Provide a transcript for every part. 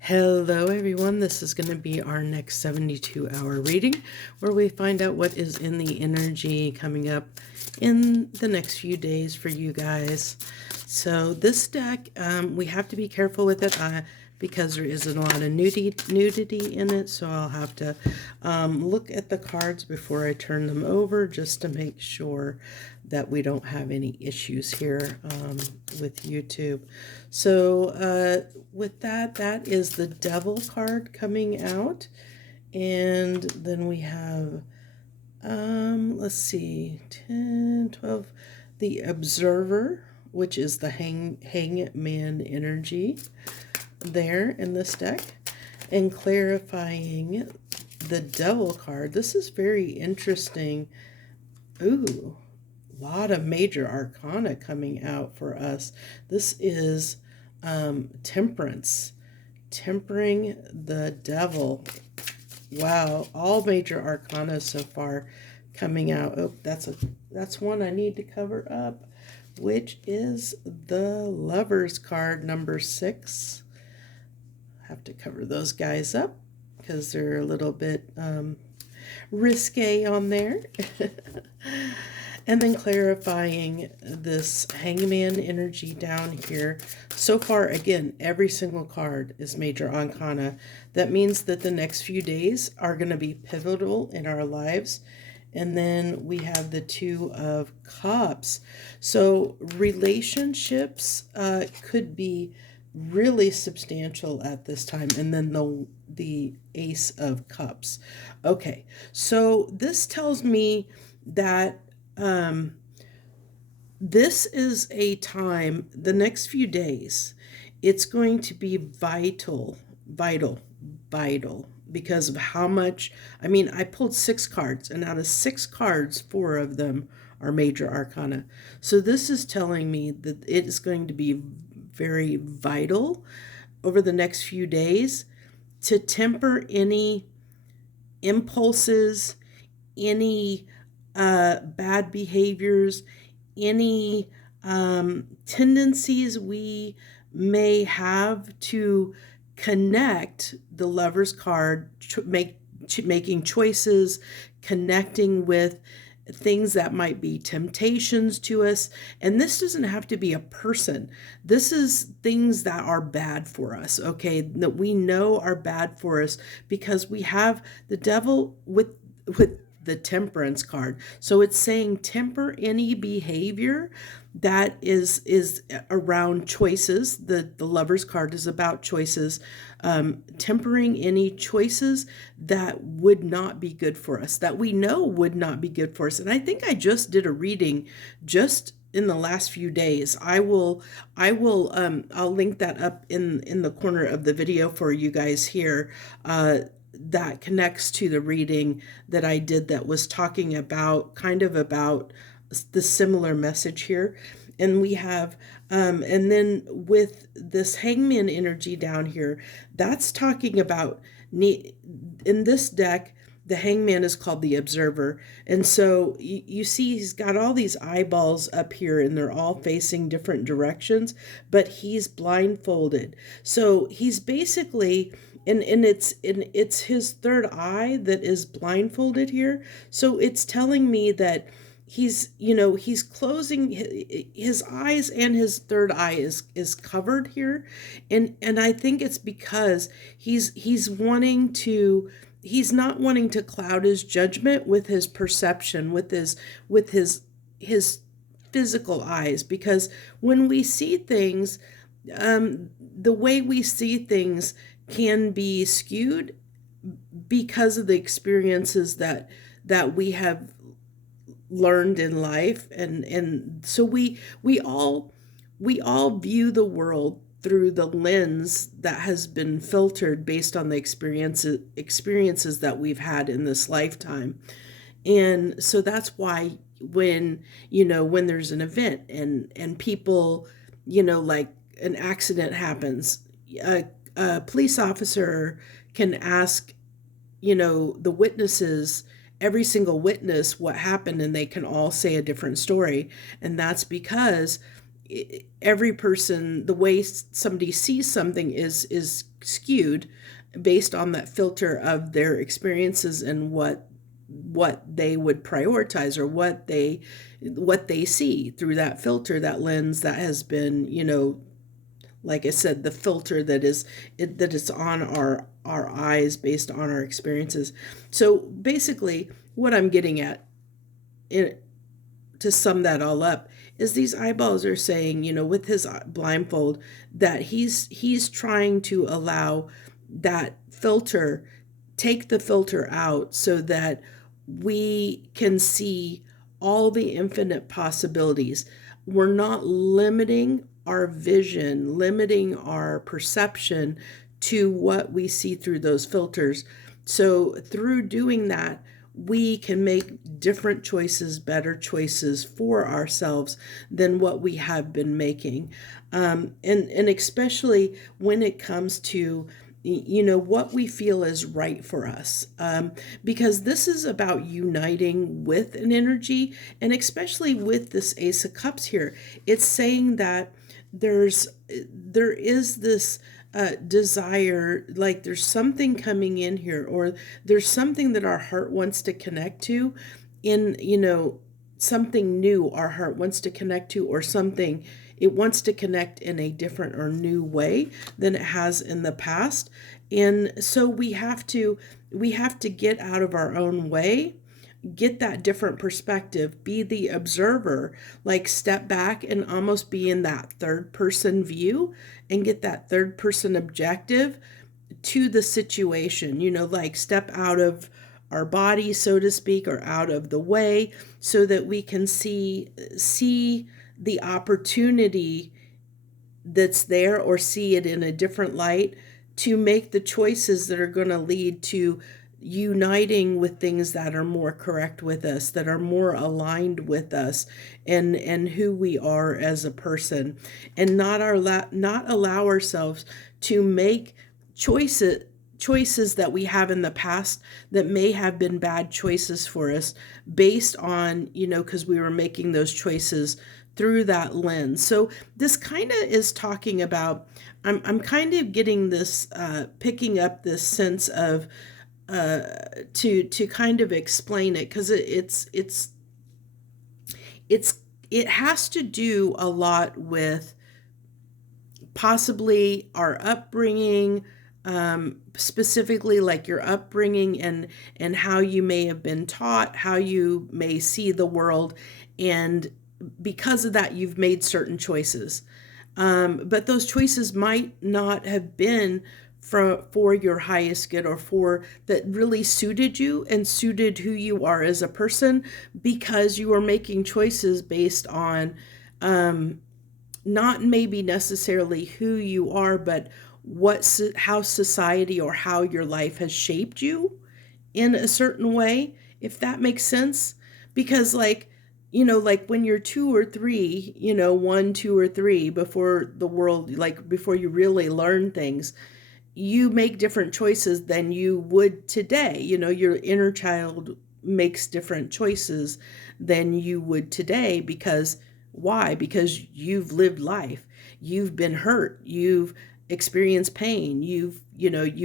Hello everyone, this is going to be our next 72-hour reading where we find out what is in the energy coming up in the next few days for you guys. So this deck, we have to be careful with it because there isn't a lot of nudity in it, so I'll have to look at the cards before I turn them over just to make sure that we don't have any issues here with YouTube. So with that is the Devil card coming out. And then we have, let's see, 10, 12, the Observer, which is the hangman energy there in this deck. And clarifying the Devil card. This is very interesting. Ooh. Lot of major arcana coming out for us. This is temperance, tempering the devil. Wow, all major arcana so far coming out. Oh, that's one I need to cover up, which is the Lovers card, number 6. Have to cover those guys up because they're a little bit risque on there. And then clarifying this hangman energy down here. So far, again, every single card is major arcana. That means that the next few days are going to be pivotal in our lives. And then we have the Two of Cups. So relationships could be really substantial at this time. And then the Ace of Cups. Okay, so this tells me that this is a time, the next few days, it's going to be vital because of how much, I pulled 6 cards, and out of 6 cards, 4 of them are major arcana. So this is telling me that it is going to be very vital over the next few days to temper any impulses, any bad behaviors, any tendencies we may have to connect the Lover's card, making choices, connecting with things that might be temptations to us. And this doesn't have to be a person. This is things that are bad for us, okay, that we know are bad for us because we have the devil with the Temperance card. So it's saying temper any behavior that is around choices. The Lover's card is about choices. Tempering any choices that would not be good for us, that we know would not be good for us. And I think I just did a reading just in the last few days. I'll link that up in the corner of the video for you guys here. That connects to the reading that I did that was talking about about the similar message here. And we have and then with this hangman energy down here, that's talking about in this deck, the hangman is called the Observer. And so you see he's got all these eyeballs up here and they're all facing different directions, but he's blindfolded. So he's basically, and it's his third eye that is blindfolded here. So it's telling me that he's closing his eyes, and his third eye is covered here. And I think it's because he's not wanting to cloud his judgment with his perception, with his physical eyes, because when we see things, the way we see things can be skewed because of the experiences that we have learned in life, and so we all view the world through the lens that has been filtered based on the experiences that we've had in this lifetime. And so that's why when there's an event and people, like an accident happens, a police officer can ask, the witnesses, every single witness, what happened, and they can all say a different story. And that's because every person, the way somebody sees something is skewed based on that filter of their experiences and what they would prioritize, or what they see through that filter, that lens that has been, like I said, the filter that is on our eyes based on our experiences. So basically, what I'm getting at, it, to sum that all up, is these eyeballs are saying, with his blindfold, that he's trying to allow that filter, take the filter out, so that we can see all the infinite possibilities. We're not limiting our vision, limiting our perception to what we see through those filters. So through doing that, we can make different choices, better choices for ourselves than what we have been making. And especially when it comes to what we feel is right for us, because this is about uniting with an energy, and especially with this Ace of Cups here, it's saying that there is this desire, like there's something coming in here, or there's something that our heart wants to connect to, in something new our heart wants to connect to, or something it wants to connect in a different or new way than it has in the past. And so we have to get out of our own way, get that different perspective, be the observer, like step back and almost be in that third person view, and get that third person objective to the situation, like step out of our body, so to speak, or out of the way, so that we can see the opportunity that's there, or see it in a different light, to make the choices that are going to lead to uniting with things that are more correct with us, that are more aligned with us, and who we are as a person, and not allow ourselves to make choices that we have in the past that may have been bad choices for us, based on, because we were making those choices through that lens. So this kind of is talking about, I'm kind of getting this, picking up this sense of, to kind of explain it, because it has to do a lot with possibly our upbringing, specifically like your upbringing, and how you may have been taught, how you may see the world, and because of that you've made certain choices, but those choices might not have been for your highest good, or for that really suited you and suited who you are as a person, because you are making choices based on, not maybe necessarily who you are, but how society or how your life has shaped you in a certain way, if that makes sense. Because like when you're 2 or 3, 1, 2 or 3, before the world, like before you really learn things, you make different choices than you would today. Your inner child makes different choices than you would today. Because why? Because you've lived life, you've been hurt, you've experienced pain, you've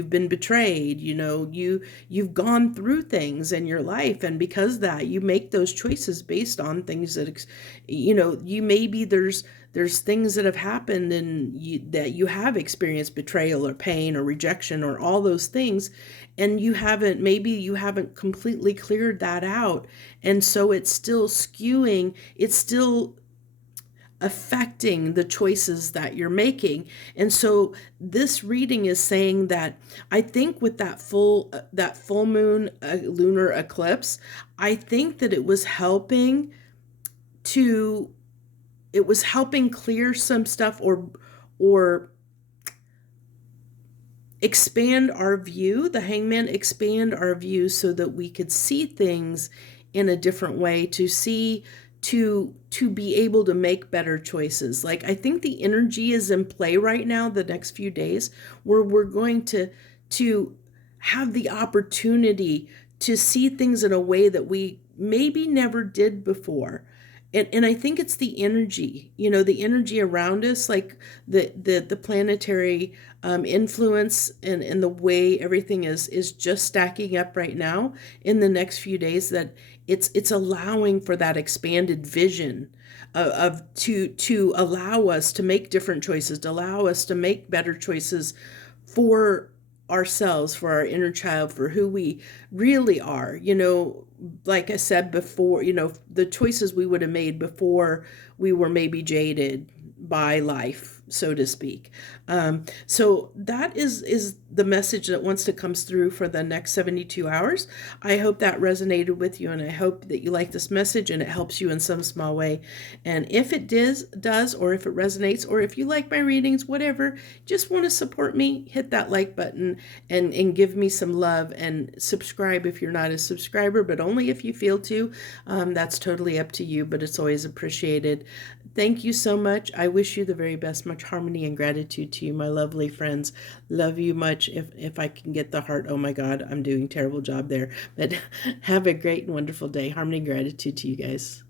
been betrayed, you've gone through things in your life, and because of that you make those choices based on things that you maybe there's things that have happened, and that you have experienced betrayal or pain or rejection or all those things, and you haven't completely cleared that out, and so it's still skewing, it's still affecting the choices that you're making. And so this reading is saying that, I think with that full moon lunar eclipse, I think that it was helping clear some stuff, or expand our view. The Hangman expand our view so that we could see things in a different way, to be able to make better choices. Like, I think the energy is in play right now, the next few days, where we're going to have the opportunity to see things in a way that we maybe never did before. And I think it's the energy, the energy around us, like the planetary influence, and the way everything is just stacking up right now in the next few days, that it's allowing for that expanded vision to allow us to make different choices, to allow us to make better choices for ourselves, for our inner child, for who we really are. Like I said before, the choices we would have made before we were maybe jaded by life, so to speak. So that is the message that wants to come through for the next 72 hours. I hope that resonated with you, and I hope that you like this message and it helps you in some small way. And if it does, or if it resonates, or if you like my readings, whatever, just want to support me, hit that like button and give me some love, and subscribe if you're not a subscriber, but only if you feel to. That's totally up to you, but it's always appreciated. Thank you so much. I wish you the very best. Much harmony and gratitude to you, my lovely friends. Love you much. If I can get the heart, oh my God, I'm doing a terrible job there. But have a great and wonderful day. Harmony and gratitude to you guys.